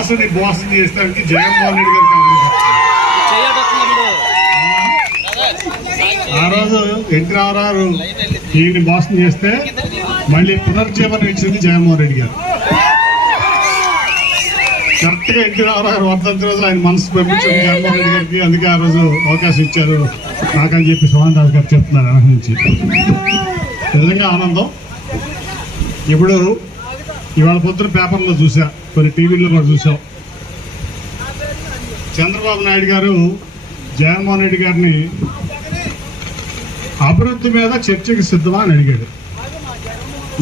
బాసుని మోసం చేస్తానికి జగన్మోహన్ రెడ్డి గారు ఆ రోజు ఎన్టీ రామారావు ఈయన్ని మోసం చేస్తే మళ్ళీ పునర్జీవనం ఇచ్చింది జగన్మోహన్ రెడ్డి గారు. కరెక్ట్ గా ఎన్టీ రామారావు వర్ధంతి రోజు ఆయన మనసు పంపించింది జగన్మోహన్ రెడ్డి గారికి. అందుకే ఆ రోజు అవకాశం ఇచ్చారు నాకని చెప్పి సోహన్ రాజు గారు చెప్తున్నారు వెనక నుంచి. నిజంగా ఆనందం. ఇప్పుడు ఇవాళ పొద్దున పేపర్లో చూసా, కొన్ని టీవీల్లో కూడా చూసాం. చంద్రబాబు నాయుడు గారు జగన్మోహన్ రెడ్డి గారిని అభివృద్ధి మీద చర్చకి సిద్ధమా అని అడిగాడు.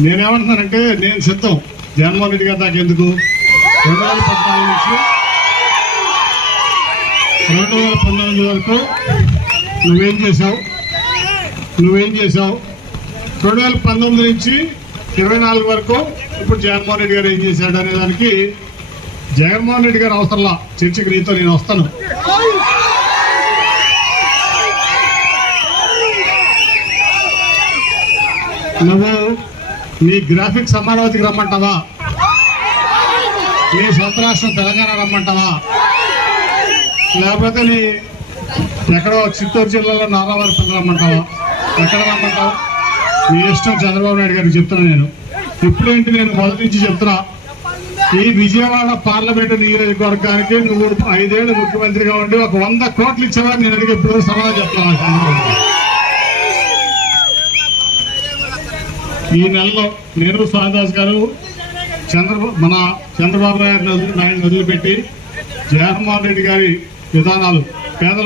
నేనేమంటున్నానంటే నేను సిద్ధం. జగన్మోహన్ రెడ్డి గారు నాకెందుకు 2014 నుంచి 2019 వరకు నువ్వేం చేశావు 2019 నుంచి 24 వరకు ఇప్పుడు జగన్మోహన్ రెడ్డి గారు ఏం చేశాడు అనే దానికి జగన్మోహన్ రెడ్డి గారు అవసరంలా. చర్చకి నీతో నేను వస్తాను. నువ్వు నీ గ్రాఫిక్స్ అమరావతికి రమ్మంటావా, నీ సొంత రాష్ట్రం తెలంగాణ రమ్మంటావా, లేకపోతే నీ ఎక్కడో చిత్తూరు జిల్లాలో నారావారిపల్లి రమ్మంటావా, ఎక్కడ రమ్మంటావు? నీ ఇష్టం. చంద్రబాబు నాయుడు గారికి చెప్తున్నా నేను. ఇప్పుడేంటి, నేను మొదటి నుంచి చెప్తున్నా, ఈ విజయవాడ పార్లమెంటు నియోజకవర్గానికి నువ్వు 5 ఏళ్ళు ముఖ్యమంత్రిగా ఉండి ఒక 100 కోట్లు ఇచ్చేవారు నేను అడిగే ఇప్పుడు సమాధానం చెప్తున్నా. ఈ నెలలో నేను స్వామిదాస్ గారు మన చంద్రబాబు నాయుడు వదిలిపెట్టి జగన్మోహన్ రెడ్డి గారి విధానాలు పేదల